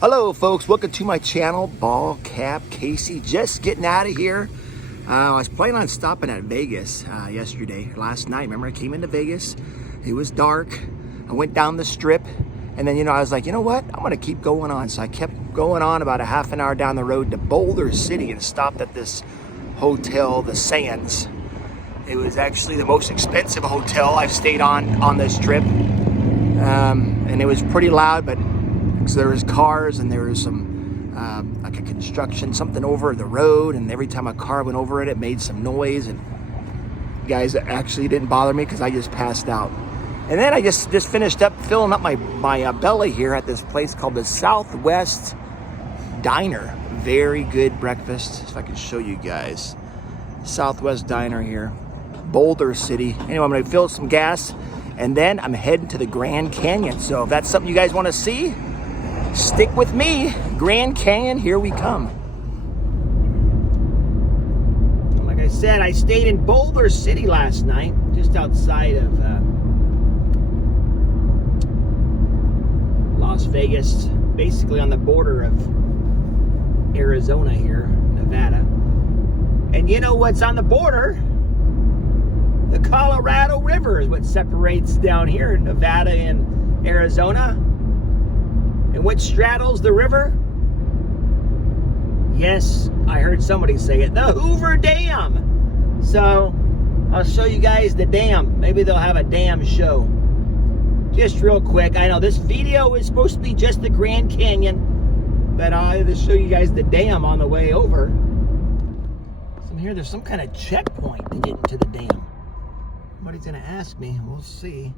Hello folks, welcome to my channel. Ball Cap Casey, just getting out of here. I was planning on stopping at Vegas last night. Remember, I came into Vegas, it was dark, I went down the strip, and then I was like, you know what, I'm gonna keep going on. So I kept going on about a half an hour down the road to Boulder City and stopped at this hotel, the Sands. It was actually the most expensive hotel I've stayed on this trip, and it was pretty loud, but so there was cars and there was some like a construction, something over the road, and every time a car went over it, it made some noise. And guys, it actually didn't bother me because I just passed out. And then I just finished up filling up my belly here at this place called the Southwest Diner. Very good breakfast. If I can show you guys, Southwest Diner here, Boulder City. Anyway, I'm gonna fill some gas and then I'm heading to the Grand Canyon. So if that's something you guys want to see, stick with me. Grand Canyon, here we come. Like I said, I stayed in Boulder City last night, just outside of Las Vegas, basically on the border of Arizona here, Nevada. And you know what's on the border? The Colorado River is what separates down here in Nevada and Arizona. And what straddles the river? Yes, I heard somebody say it, the Hoover Dam. So I'll show you guys the dam. Maybe they'll have a dam show. Just real quick, I know this video is supposed to be just the Grand Canyon, but I'll just show you guys the dam on the way over. So here, there's some kind of checkpoint to get into the dam. Somebody's gonna ask me, we'll see.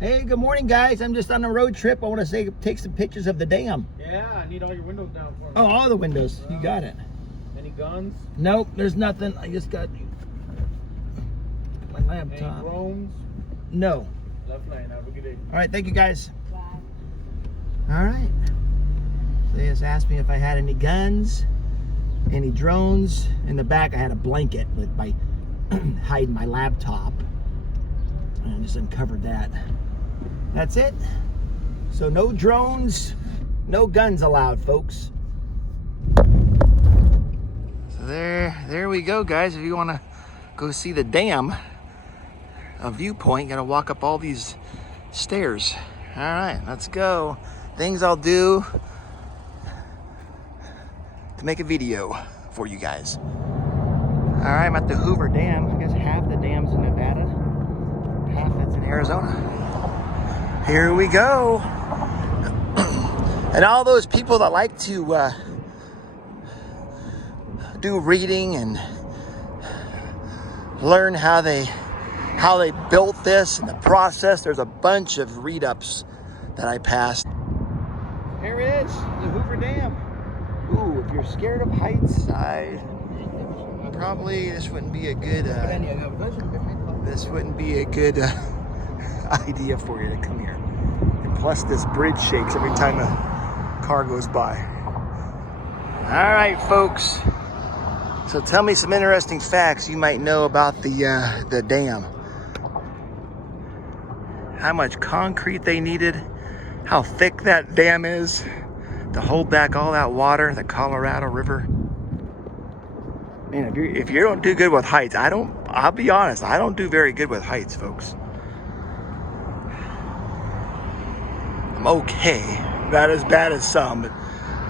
Hey, good morning, guys. I'm just on a road trip. I want to take some pictures of the dam. Yeah, I need all your windows down for me. Oh, all the windows. You got it. Any guns? Nope, there's nothing. I just got my laptop. Any drones? No. Left lane. Have a good day. All right, thank you, guys. Bye. All right. They just asked me if I had any guns, any drones. In the back, I had a blanket with my hiding my laptop. And I just uncovered that. That's it. So no drones, no guns allowed, folks. So there we go, guys. If you want to go see the dam, a viewpoint, you gotta walk up all these stairs. All right, let's go. Things I'll do to make a video for you guys. All right, I'm at the Hoover Dam. I guess half the dam's in Nevada, half that's in Arizona. Here we go. And all those people that like to do reading and learn how they built this and the process, there's a bunch of read-ups that I passed. Here it is, the Hoover Dam. Ooh, if you're scared of heights, probably this wouldn't be a good idea for you to come here. And plus this bridge shakes every time a car goes by. All right, folks. So tell me some interesting facts you might know about the dam. How much concrete they needed, how thick that dam is to hold back all that water, the Colorado River. Man, if you don't do good with heights, I'll be honest, I don't do very good with heights, folks. I'm okay. Not as bad as some, but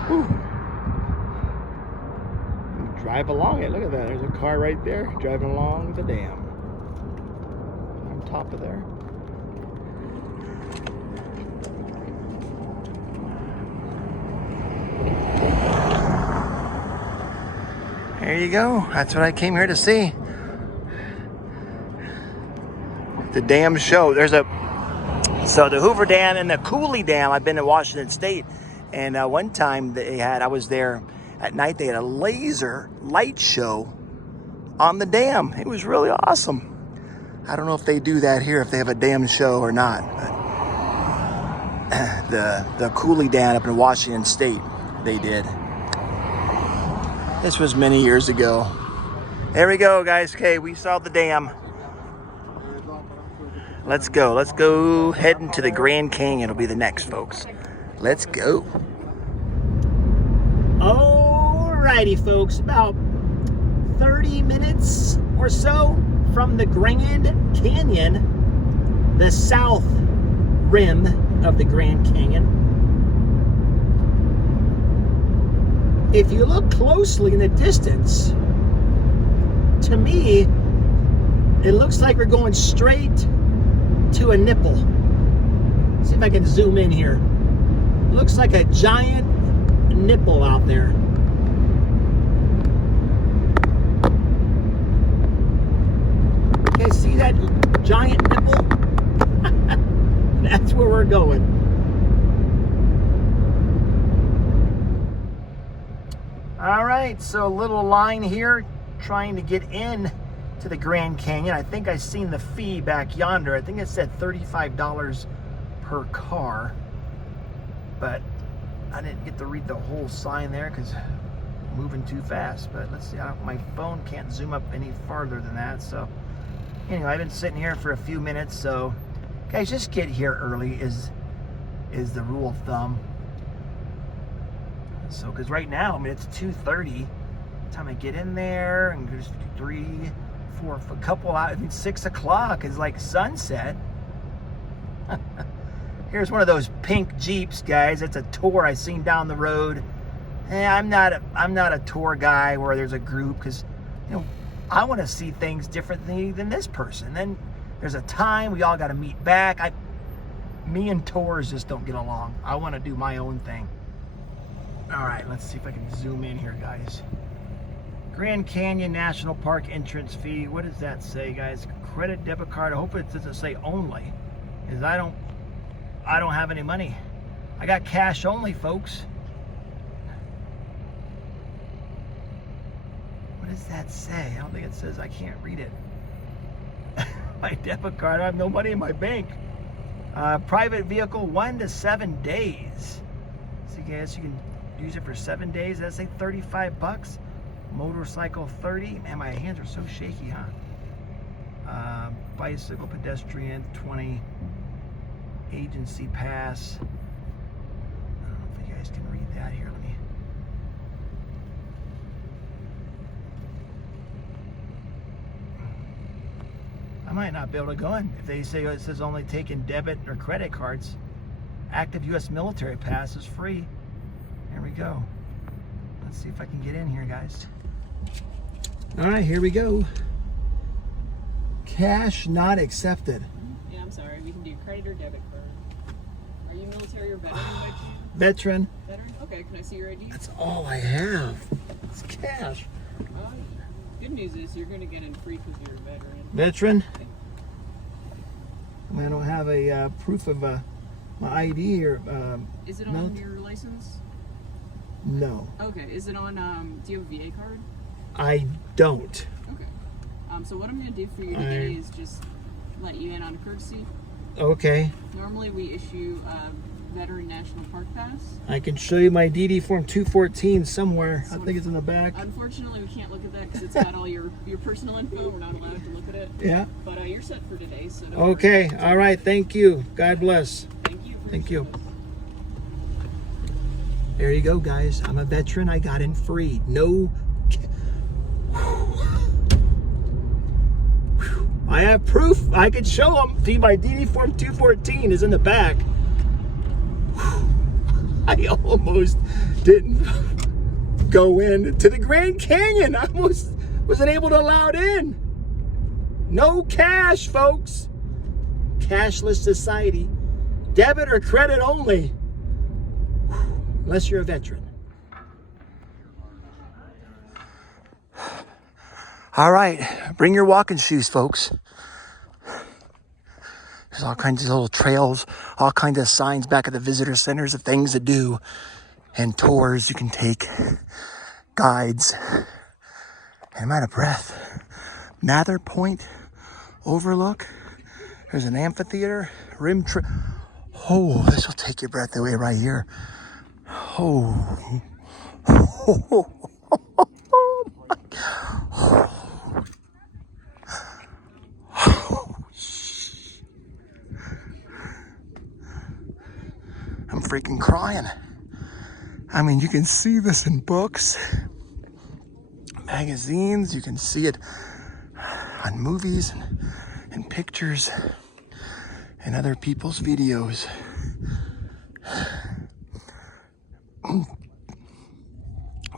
whew. Drive along it. Look at that. There's a car right there driving along the dam. On top of there. There you go. That's what I came here to see. The dam show. So the Hoover Dam and the Cooley Dam. I've been to Washington State, and one time I was there at night. They had a laser light show on the dam. It was really awesome. I don't know if they do that here, if they have a dam show or not. But the Cooley Dam up in Washington State, they did. This was many years ago. There we go, guys. Okay, we saw the dam. Let's go heading to the Grand Canyon. It'll be the next, folks. Let's go. Alrighty, folks, about 30 minutes or so from the Grand Canyon, the south rim of the Grand Canyon. If you look closely in the distance, to me, it looks like we're going straight to a nipple. See if I can zoom in here. Looks like a giant nipple out there. Okay, see that giant nipple? That's where we're going. All right, so a little line here trying to get in to the Grand Canyon. I think I seen the fee back yonder. I think it said $35 per car, but I didn't get to read the whole sign there because moving too fast. But let's see, my phone can't zoom up any farther than that. So anyway, I've been sitting here for a few minutes. So guys, just get here early is the rule of thumb. So because right now, I mean, it's 2:30. Time I get in there and there's 3, 4, a couple out. I mean, 6 o'clock is like sunset. Here's one of those pink Jeeps, guys. It's a tour I seen down the road. I'm not a tour guy where there's a group, because I want to see things differently than this person. Then there's a time we all got to meet back. Me and tours just don't get along. I want to do my own thing. All right, let's see if I can zoom in here, guys. Grand Canyon National Park entrance fee. What does that say, guys? Credit, debit card. I hope it doesn't say only, because I don't have any money. I got cash only, folks. What does that say? I don't think it says. I can't read it. My debit card. I have no money in my bank. Private vehicle, 1 to 7 days. So guys, you can use it for 7 days. That's like $35. Motorcycle, 30. Man, my hands are so shaky, huh? Bicycle, pedestrian, 20. Agency pass. I don't know if you guys can read that here. Let me. I might not be able to go in if they say it says only taking debit or credit cards. Active U.S. military pass is free. There we go. Let's see if I can get in here, guys. All right, here we go. Cash not accepted. Yeah, I'm sorry. We can do credit or debit card. Are you military or veteran by chance? Veteran. Veteran? Okay, can I see your ID? That's all I have. It's cash. Good news is you're going to get in free because you're a veteran. Veteran? I don't have a proof of my ID or. Is it on your license? No. Okay. Is it on? Do you have a VA card? I don't. Okay. So what I'm going to do for you today is just let you in on a courtesy. Okay. Normally we issue Veteran National Park Pass. I can show you my DD Form 214 somewhere. I think it's in the back. Unfortunately, we can't look at that because it's got all your personal info. We're not allowed to look at it. Yeah. But you're set for today, so don't okay. worry. All right. Thank you. God bless. Thank you. Thank you. There you go, guys. I'm a veteran. I got in free. No. I have proof. I could show them. See, my DD Form 214 is in the back. I almost didn't go in to the Grand Canyon. I almost wasn't able to allow it in. No cash, folks. Cashless society. Debit or credit only. Unless you're a veteran. All right, bring your walking shoes, folks. There's all kinds of little trails, all kinds of signs back at the visitor centers of things to do, and tours you can take, guides. And I'm out of breath. Mather Point Overlook. There's an amphitheater, rim trip. Oh, this will take your breath away right here. Oh. I'm I'm freaking crying. I mean, you can see this in books, magazines, you can see it on movies and pictures and other people's videos.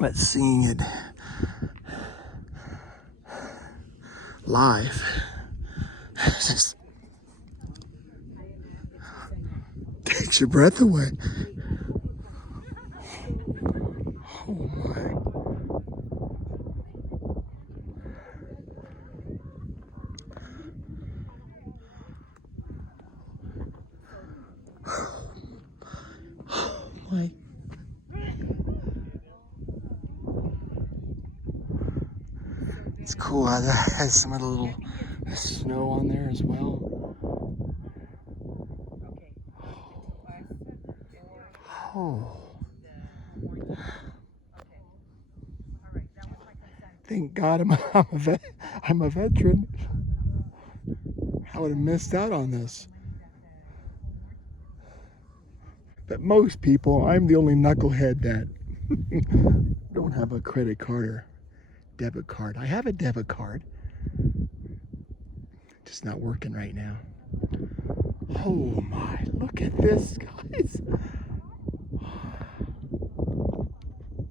But seeing it live just takes your breath away. Oh my. Oh my. It's cool how that has some of the little snow on there as well. Oh. Thank God I'm a veteran. I would have missed out on this. But most people, I'm the only knucklehead that don't have a credit card or debit card. I have a debit card, just not working right now. Oh my, look at this, guys.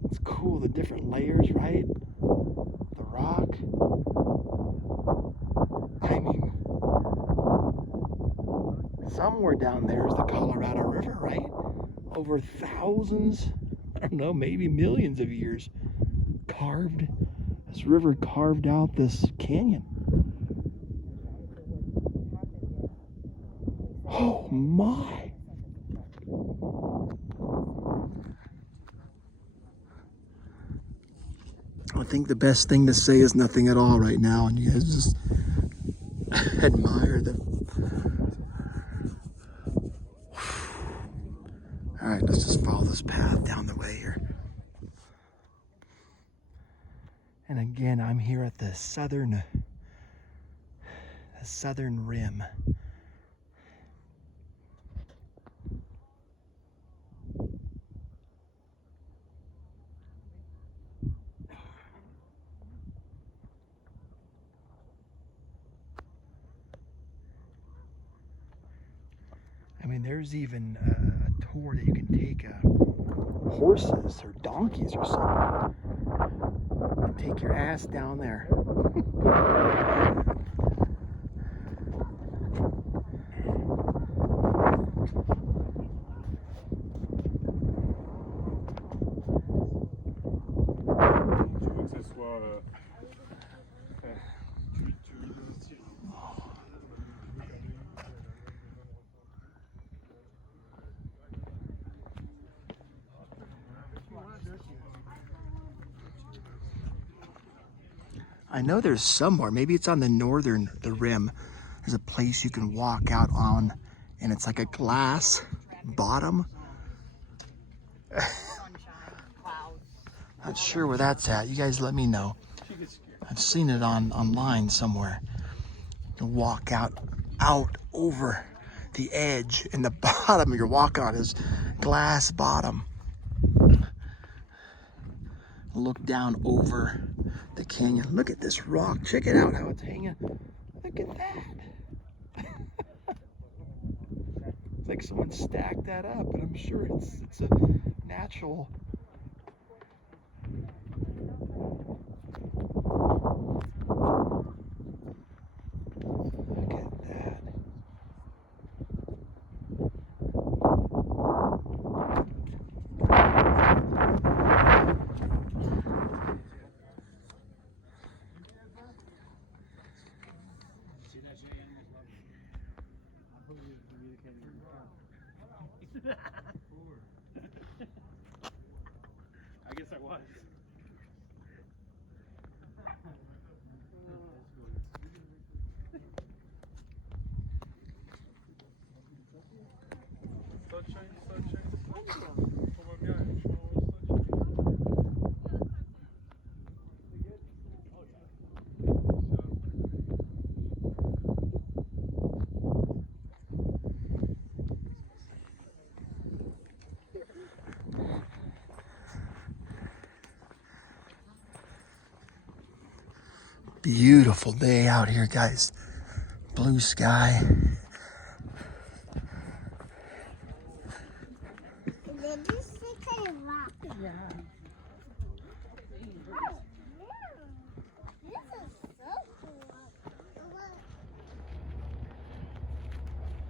It's cool, the different layers, right? The rock. I mean, somewhere down there is the Colorado River, right? Over thousands, I don't know, maybe millions of years, this river carved out this canyon. Oh my. I think the best thing to say is nothing at all right now, and you guys just admire the... All right, let's just follow this path down the way here. And again, I'm here at the southern rim. I mean, there's even a tour that you can take horses or donkeys or something and take your ass down there. I know there's somewhere, maybe it's on the rim. There's a place you can walk out on, and it's like a glass bottom. Not sure where that's at. You guys let me know. I've seen it online somewhere. You can walk out over the edge, and the bottom you're walking on is glass bottom. Look down over the canyon. Look at this rock. Check it out how it's hanging. Look at that. It's like someone stacked that up, but I'm sure it's a natural. Look at that. I guess I was. Beautiful day out here, guys. Blue sky. Yeah. You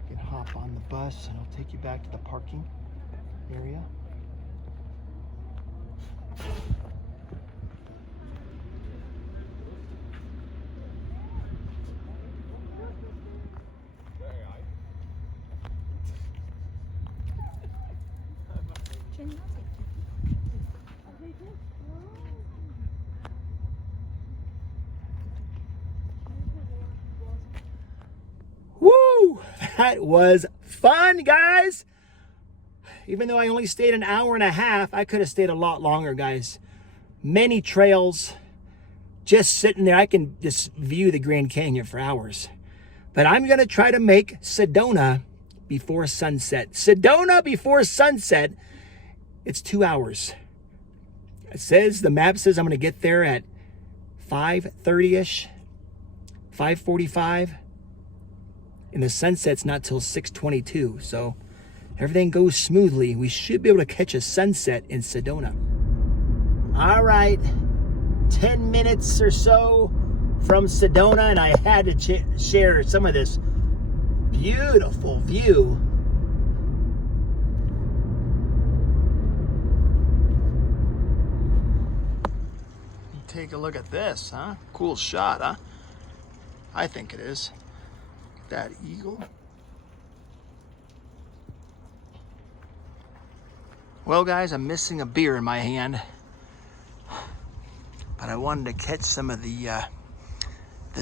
can hop on the bus and it'll take you back to the parking area. Woo! That was fun, guys. Even though I only stayed an hour and a half, I could have stayed a lot longer, guys. Many trails. Just sitting there, I can just view the Grand Canyon for hours. But I'm going to try to make Sedona before sunset. Sedona before sunset. It's 2 hours. It says, the map says I'm going to get there at 5:30ish, 5:45. And the sunset's not till 6:22. So everything goes smoothly. We should be able to catch a sunset in Sedona. All right. 10 minutes or so from Sedona, and I had to share some of this beautiful view. Take a look at this, huh? Cool shot, huh? I think it is. That eagle. Well, guys, I'm missing a beer in my hand, but I wanted to catch some of the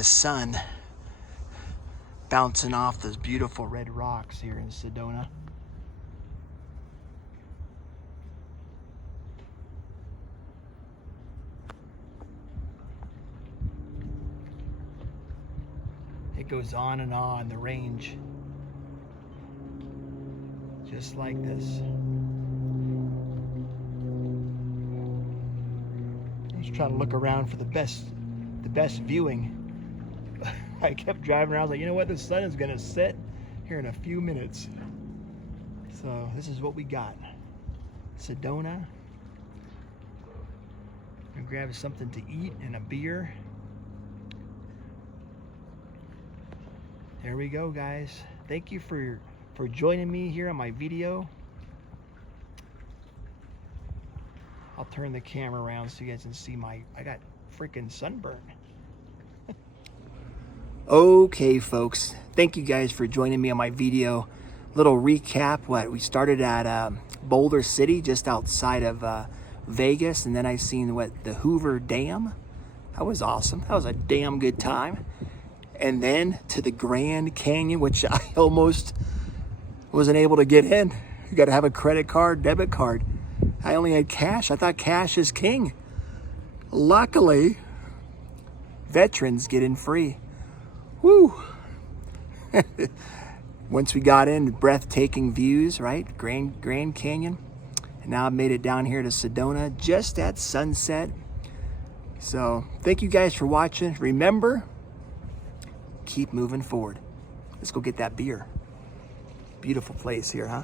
sun bouncing off those beautiful red rocks here in Sedona. It goes on and on, the range, just like this. I was trying to look around for the best viewing. I kept driving around. I was like, you know what? The sun is gonna set here in a few minutes. So this is what we got. Sedona. I'm gonna grab something to eat and a beer. There we go, guys. Thank you for joining me here on my video. I'll turn the camera around so you guys can see I got freaking sunburn. Okay, folks. Thank you guys for joining me on my video. Little recap. We started at Boulder City, just outside of Vegas, and then I seen the Hoover Damn. That was awesome. That was a damn good time. And then to the Grand Canyon, which I almost wasn't able to get in. You got to have a credit card, debit card. I only had cash. I thought cash is king. Luckily, veterans get in free. Woo! Once we got in, breathtaking views, right? Grand Canyon. And now I've made it down here to Sedona just at sunset. So thank you guys for watching. Remember, keep moving forward. Let's go get that beer. Beautiful place here, huh?